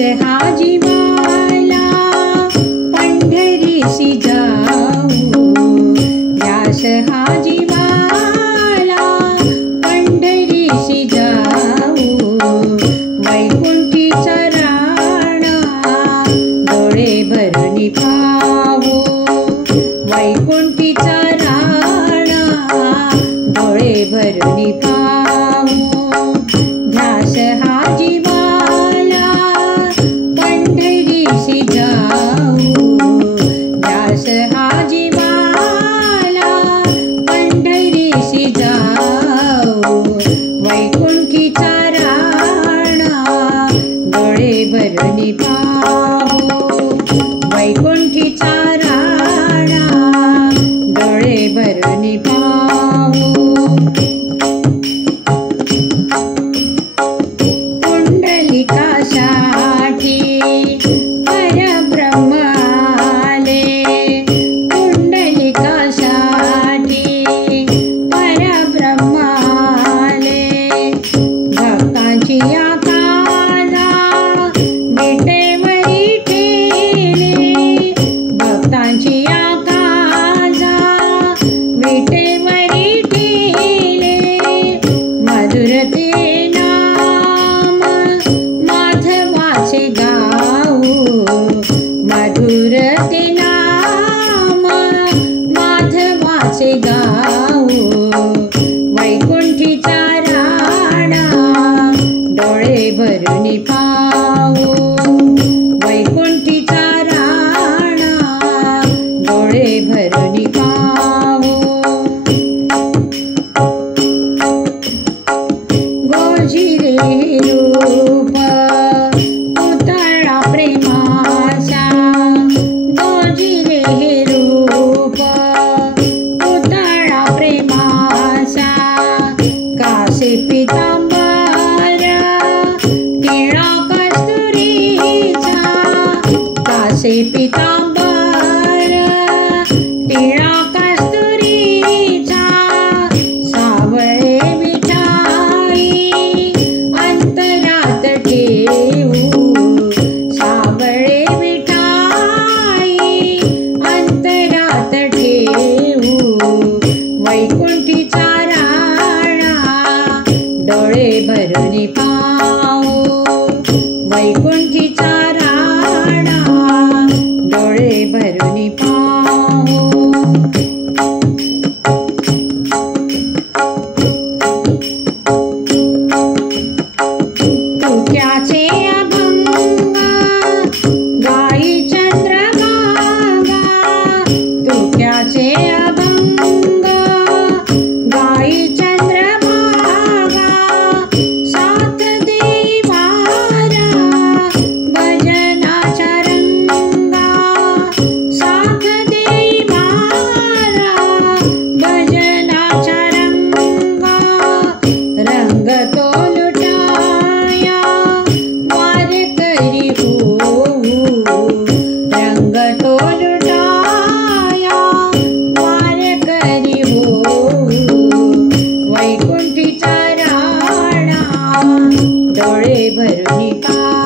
हा जीवाला पंढरीसी जाऊ, ध्यास हा जीवाला पंढरीसी जाऊ, वैकुंठीचा राणा डोळे भरून पाहू, वैकुंठीचा राणा डोळे भरून पाहू, ध्यास हा जीवाला पंढरीसी जाऊ, ध्यास हा जीवाला पंढरीसी जाऊ, वैकुंठीचा राणा डोळे भरून पाहू, वैकुंठीचा राणा डोळे भरून पाहू. पुंडलिकासाठी परब्रह्म आले, पुंडलिकासाठी परब्रह्म आले, भक्तांची आकाला विटेवरी ठेले, भक्तांची आकाला विटेवरी ठेले, मधुर ते नाम माधवाचे गाऊ, मधुर ते नाम माधवाचे गाऊ, वैकुंठीचा राणा डोळे भरून पाहू, वैकुंठीचा राणा डोळे भरून पाहू. गोजिरे रूप पुतळा प्रेमाचा, गोजिरे रूप पुतळा प्रेमाचा, कासे पितांबर टिळा कस्तुरीचा, कासे पितांबर टिळा कस्तुरीचा, सावळे विठाई अंतरात ठेवू, सावळे विठाई अंतरात ठेवू, वैकुंठीचा राणा डोळे भरून पाहू, वैकुंठीचा राणा डोळे भरून पाहू. तुक्याचे अभंग गाई चंद्रभागा, तुक्याचे अभंग गाई चंद्रभागा, साथ देई वारा भजनाचा रंगा, साथ देई वारा भजनाचा रंगा, रंग तो लुटाया वारकरी होऊ, रंग तो लुटाया वारकरी होऊ, वैकुंठीचा राणा डोळे भरून पाहू.